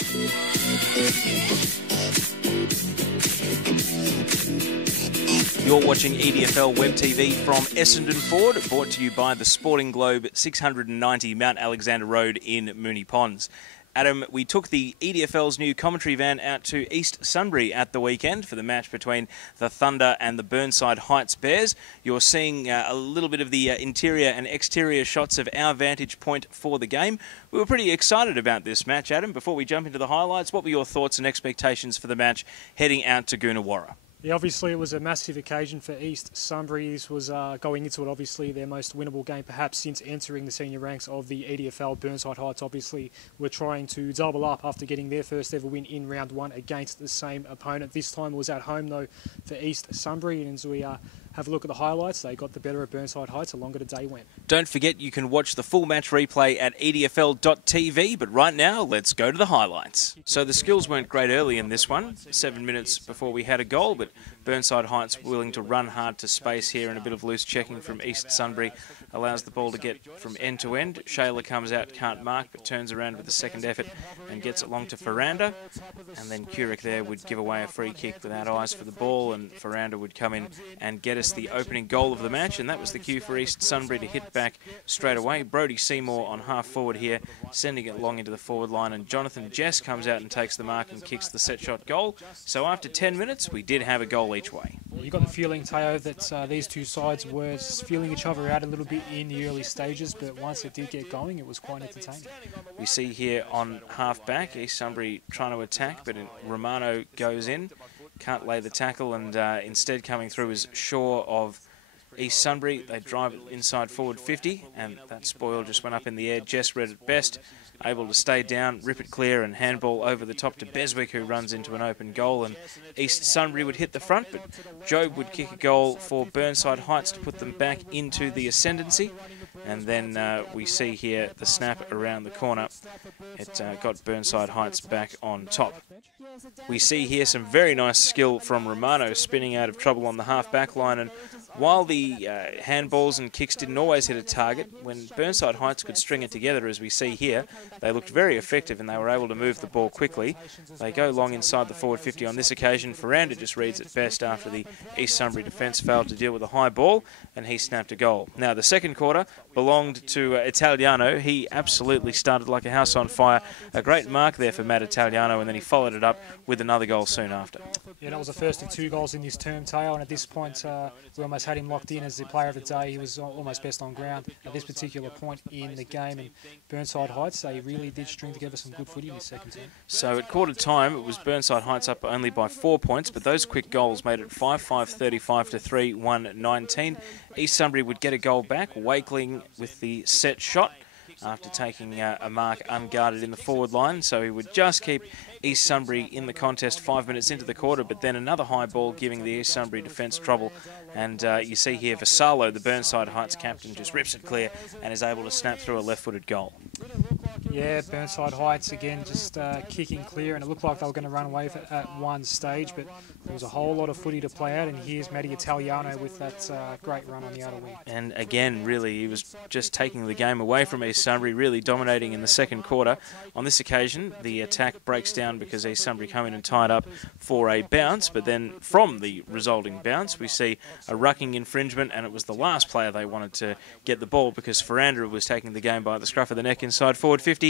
You're watching EDFL Web TV from Essendon Ford, brought to you by the Sporting Globe, 690 Mount Alexander Road in Moonee Ponds. Adam, we took the EDFL's new commentary van out to East Sunbury at the weekend for the match between the Thunder and the Burnside Heights Bears. You're seeing a little bit of the interior and exterior shots of our vantage point for the game. We were pretty excited about this match, Adam. Before we jump into the highlights, what were your thoughts and expectations for the match heading out to Goonawarra? Yeah, obviously it was a massive occasion for East Sunbury. This was going into it, obviously, their most winnable game perhaps since entering the senior ranks of the EDFL. Burnside Heights obviously were trying to double up after getting their first ever win in round one against the same opponent. This time it was at home though for East Sunbury, and as we have a look at the highlights, they got the better of Burnside Heights the longer the day went. Don't forget you can watch the full match replay at edfl.tv, but right now let's go to the highlights. So the skills weren't great early in this one, 7 minutes before we had a goal, but Burnside Heights willing to run hard to space here, and a bit of loose checking from East Sunbury allows the ball to get from end to end. Shayla comes out, can't mark, but turns around with the second effort and gets it long to Ferranda. And then Curick there would give away a free kick without eyes for the ball, and Ferranda would come in and get us the opening goal of the match, and that was the cue for East Sunbury to hit back straight away. Brodie Seymour on half forward here, sending it long into the forward line, and Jonathan Jess comes out and takes the mark and kicks the set shot goal. So after 10 minutes, we did have a goal each way. You got the feeling, Teo, that these two sides were feeling each other out a little bit in the early stages, but once it did get going, it was quite entertaining. We see here on half back, East Sunbury trying to attack, but Romano goes in, can't lay the tackle, and instead coming through is Shaw of East Sunbury. They drive it inside forward 50, and that spoil just went up in the air. Jess read it best, able to stay down, rip it clear, and handball over the top to Beswick, who runs into an open goal, and East Sunbury would hit the front, but Job would kick a goal for Burnside Heights to put them back into the ascendancy. And then we see here the snap around the corner. It got Burnside Heights back on top. We see here some very nice skill from Romano, spinning out of trouble on the half-back line, and while the handballs and kicks didn't always hit a target, when Burnside Heights could string it together, as we see here, they looked very effective and they were able to move the ball quickly. They go long inside the forward 50 on this occasion. Ferranda just reads it best after the East Sunbury defence failed to deal with a high ball, and he snapped a goal. Now, the second quarter belonged to Italiano. He absolutely started like a house on fire. A great mark there for Matt Italiano, and then he followed it up with another goal soon after. Yeah, that was the first of 2 goals in this term, Teo, and at this point we almost had him locked in as the player of the day. He was almost best on ground at this particular point in the game, and Burnside Heights, they really did string together some good footy in this second term. So at quarter time, it was Burnside Heights up only by 4 points, but those quick goals made it 5-5-35 to 3-1-19. East Sunbury would get a goal back, Wakeling with the set shot after taking a mark unguarded in the forward line, so he would just keep East Sunbury in the contest 5 minutes into the quarter, but then another high ball giving the East Sunbury defence trouble, and you see here Vassallo, the Burnside Heights captain, just rips it clear and is able to snap through a left-footed goal. Yeah, Burnside Heights again just kicking clear, and it looked like they were going to run away at one stage, but there was a whole lot of footy to play out, and here's Matty Italiano with that great run on the outer wing. And again, really, he was just taking the game away from East Sunbury, really dominating in the second quarter. On this occasion, the attack breaks down because East Sunbury come in and tied up for a bounce, but then from the resulting bounce, we see a rucking infringement, and it was the last player they wanted to get the ball because Ferranda was taking the game by the scruff of the neck inside forward 50,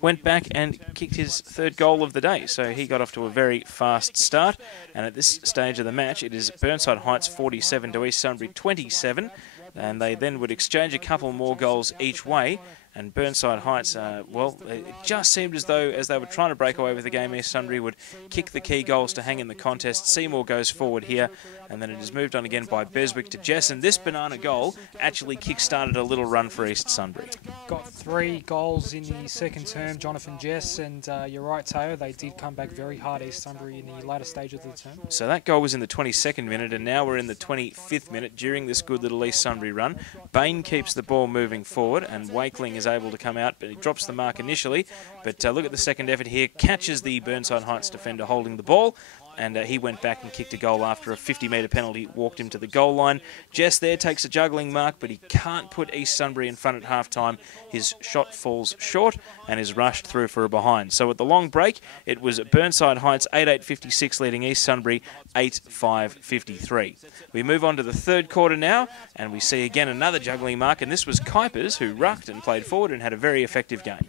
went back and kicked his third goal of the day. So he got off to a very fast start, and at this stage of the match, it is Burnside Heights 47 to East Sunbury 27, and they then would exchange a couple more goals each way. And Burnside Heights, well, it just seemed as though as they were trying to break away with the game, East Sunbury would kick the key goals to hang in the contest. Seymour goes forward here, and then it is moved on again by Beswick to Jess, and this banana goal actually kick-started a little run for East Sunbury. Got 3 goals in the second term, Jonathan Jess, and you're right, Teo, they did come back very hard, East Sunbury, in the latter stage of the term. So that goal was in the 22nd minute, and now we're in the 25th minute during this good little East Sunbury run. Bain keeps the ball moving forward, and Wakeling is able to come out, but he drops the mark initially. But look at the second effort here, catches the Burnside Heights defender holding the ball, and he went back and kicked a goal after a 50-metre penalty walked him to the goal line. Jess there takes a juggling mark, but he can't put East Sunbury in front at half-time. His shot falls short and is rushed through for a behind. So at the long break, it was Burnside Heights 8-8-56 leading East Sunbury 8-5-53. We move on to the third quarter now, and we see again another juggling mark, and this was Kuipers, who rucked and played forward and had a very effective game.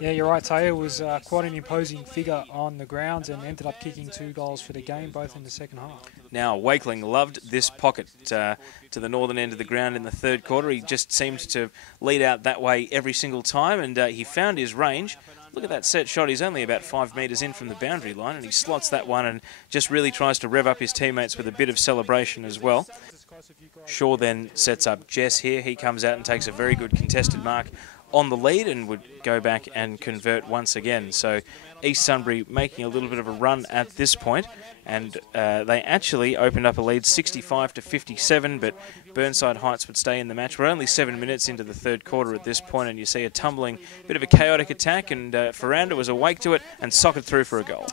Yeah, you're right, Tayo was quite an imposing figure on the ground and ended up kicking 2 goals for the game, both in the second half. Now, Wakeling loved this pocket to the northern end of the ground in the third quarter. He just seemed to lead out that way every single time, and he found his range. Look at that set shot. He's only about 5 metres in from the boundary line, and he slots that one and just really tries to rev up his teammates with a bit of celebration as well. Shaw then sets up Jess here. He comes out and takes a very good contested mark on the lead and would go back and convert once again. So East Sunbury making a little bit of a run at this point, and they actually opened up a lead 65-57, but Burnside Heights would stay in the match. We're only 7 minutes into the third quarter at this point, and you see a tumbling, bit of a chaotic attack, and Ferranda was awake to it and socked through for a goal.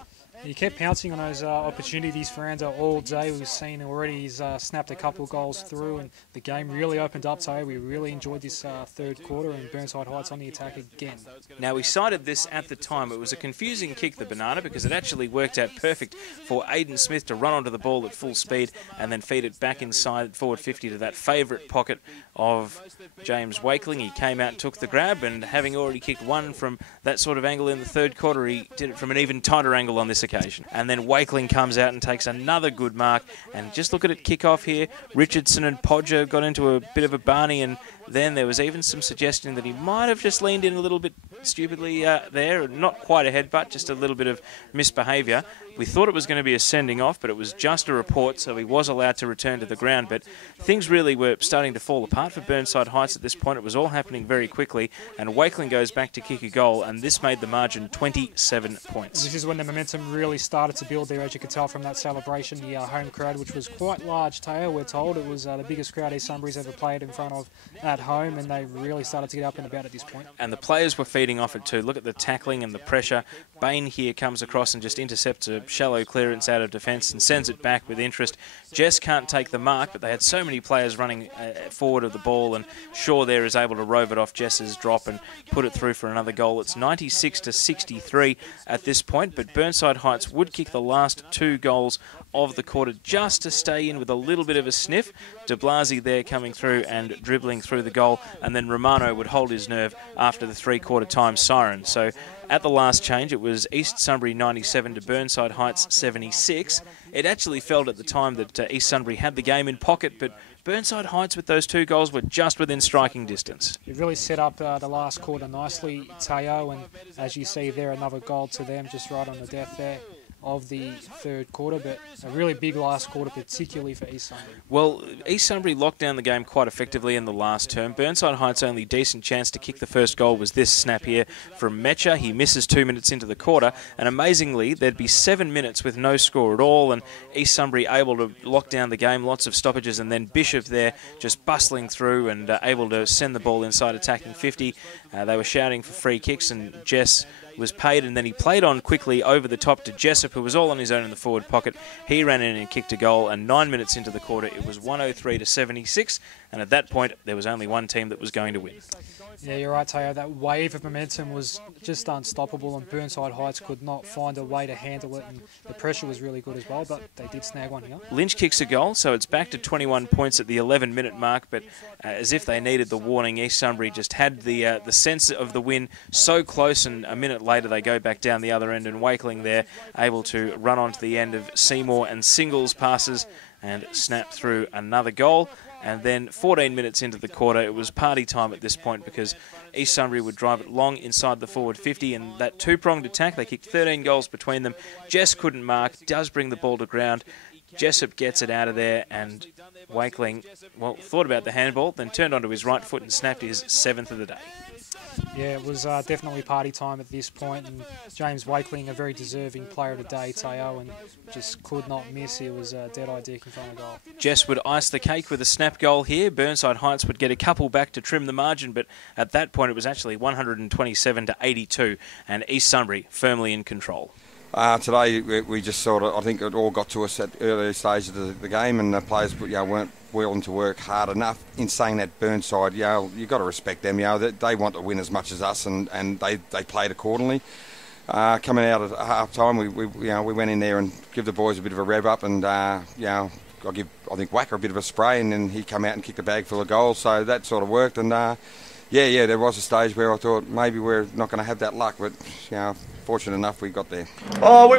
He kept pouncing on those opportunities for Ferranda all day. We've seen already he's snapped a couple of goals through, and the game really opened up. So we really enjoyed this third quarter, and Burnside Heights on the attack again. Now, we cited this at the time. It was a confusing kick, the banana, because it actually worked out perfect for Aidan Smith to run onto the ball at full speed and then feed it back inside forward 50 to that favourite pocket of James Wakeling. He came out, took the grab, and having already kicked one from that sort of angle in the third quarter, he did it from an even tighter angle on this occasion. And then Wakeling comes out and takes another good mark. And just look at it kick off here. Richardson and Podger got into a bit of a Barney, and then there was even some suggestion that he might have just leaned in a little bit stupidly there. Not quite a headbutt, just a little bit of misbehaviour. We thought it was going to be a sending off, but it was just a report, so he was allowed to return to the ground. But things really were starting to fall apart for Burnside Heights at this point. It was all happening very quickly, and Wakeling goes back to kick a goal, and this made the margin 27 points. This is when the momentum really started to build there, as you could tell from that celebration. The home crowd, which was quite large, Tayo, we're told. It was the biggest crowd East Sunbury's ever played in front of at home, and they really started to get up and about at this point. And the players were feeding off it too. Look at the tackling and the pressure. Bain here comes across and just intercepts a shallow clearance out of defence and sends it back with interest. Jess can't take the mark, but they had so many players running forward of the ball, and Shaw there is able to rove it off Jess's drop and put it through for another goal. It's 96-63 at this point, but Burnside Heights would kick the last 2 goals of the quarter just to stay in with a little bit of a sniff. De Blasi there coming through and dribbling through the goal, and then Romano would hold his nerve after the 3/4 time siren. So at the last change, it was East Sunbury 97 to Burnside Heights 76. It actually felt at the time that East Sunbury had the game in pocket, but Burnside Heights with those 2 goals were just within striking distance. It really set up the last quarter nicely, Tayo, and as you see there, another goal to them just right on the death there of the third quarter, but a really big last quarter, particularly for East Sunbury. Well, East Sunbury locked down the game quite effectively in the last term. Burnside Heights' only decent chance to kick the first goal was this snap here from Metcher. He misses 2 minutes into the quarter, and amazingly, there'd be 7 minutes with no score at all, and East Sunbury able to lock down the game, lots of stoppages, and then Bishop there just bustling through and able to send the ball inside attacking 50. They were shouting for free kicks, and Jess was paid, and then he played on quickly over the top to Jessup, who was all on his own in the forward pocket. He ran in and kicked a goal, and 9 minutes into the quarter, it was 103-76, and at that point, there was only one team that was going to win. Yeah, you're right, Tayo. That wave of momentum was just unstoppable, and Burnside Heights could not find a way to handle it, and the pressure was really good as well, but they did snag one here. Lynch kicks a goal, so it's back to 21 points at the 11-minute mark, but as if they needed the warning, East Sunbury just had the sense of the win so close, and a minute later they go back down the other end, and Wakeling there able to run onto the end of Seymour and Singles passes and snap through another goal. And then 14 minutes into the quarter, it was party time at this point, because East Sunbury would drive it long inside the forward 50, and that 2-pronged attack, they kicked 13 goals between them. Jess couldn't mark, does bring the ball to ground. Jessup gets it out of there, and Wakeling, well, thought about the handball, then turned onto his right foot and snapped his 7th of the day. Yeah, it was definitely party time at this point, and James Wakeling, a very deserving player of the day, Tayo, and just could not miss. He was dead-eye dick in front of goal. Jess would ice the cake with a snap goal here. Burnside Heights would get a couple back to trim the margin, but at that point it was actually 127-82, and East Sunbury firmly in control. Today we just sort of, I think it all got to us at earlier stages of the game, and the players weren't willing to work hard enough. In saying that, Burnside, you've got to respect them. They want to win as much as us, and they played accordingly. Coming out at half time, we went in there and give the boys a bit of a rev up, and I think Wacker a bit of a spray, and then he come out and kicked a bag full of goals. So that sort of worked, and there was a stage where I thought maybe we're not going to have that luck, but fortunate enough we got there.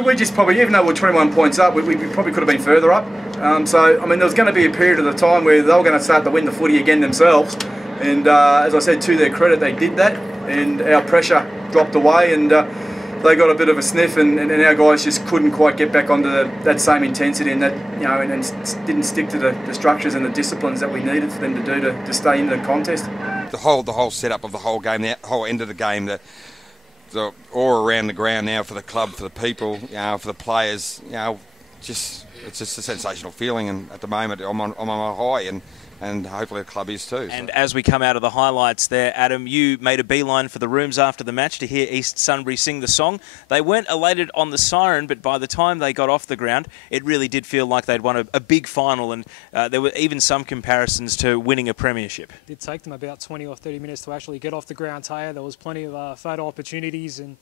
We just probably, even though we're 21 points up, we probably could have been further up. There was going to be a period of the time where they were going to start to win the footy again themselves, and as I said, to their credit, they did that, and our pressure dropped away, and they got a bit of a sniff, and our guys just couldn't quite get back onto that same intensity, and that and didn't stick to the structures and the disciplines that we needed for them to do to stay in the contest. The whole setup of the whole game, the whole end of the game, the aura around the ground now for the club, for the people, for the players, it's just a sensational feeling. And at the moment, I'm on a high, and hopefully the club is too. And as we come out of the highlights there, Adam, you made a beeline for the rooms after the match to hear East Sunbury sing the song. They weren't elated on the siren, but by the time they got off the ground, it really did feel like they'd won a big final, and there were even some comparisons to winning a premiership. It did take them about 20 or 30 minutes to actually get off the ground, Taya. There was plenty of photo opportunities and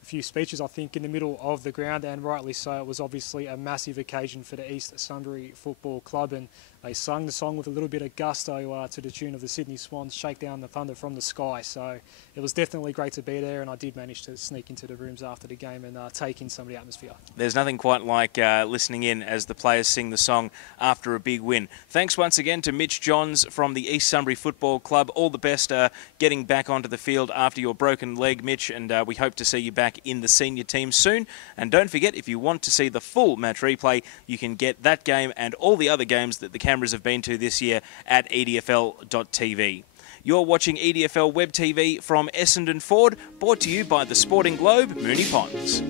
a few speeches, I think, in the middle of the ground, and rightly so. It was obviously a massive occasion for the East Sunbury Football Club, and they sung the song with a little bit of gusto to the tune of the Sydney Swans, Shake Down the Thunder from the Sky. So it was definitely great to be there, and I did manage to sneak into the rooms after the game and take in some of the atmosphere. There's nothing quite like listening in as the players sing the song after a big win. Thanks once again to Mitch Johns from the East Sunbury Football Club. All the best getting back onto the field after your broken leg, Mitch, and we hope to see you back in the senior team soon. And don't forget, if you want to see the full match replay, you can get that game and all the other games that the cameras have been to this year at edfl.tv. You're watching EDFL Web TV from Essendon Ford, brought to you by the Sporting Globe, Moonee Ponds.